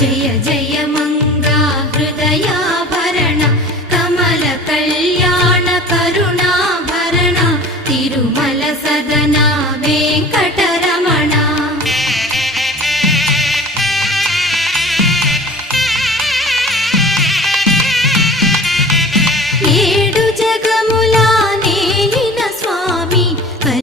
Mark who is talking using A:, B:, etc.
A: जय जय मङ्गा हृदयाभरण कमलकल्याण करुणाभरण तिरुमल सदना वेङ्कटरमण ఏడు జగములా నేలిన స్వా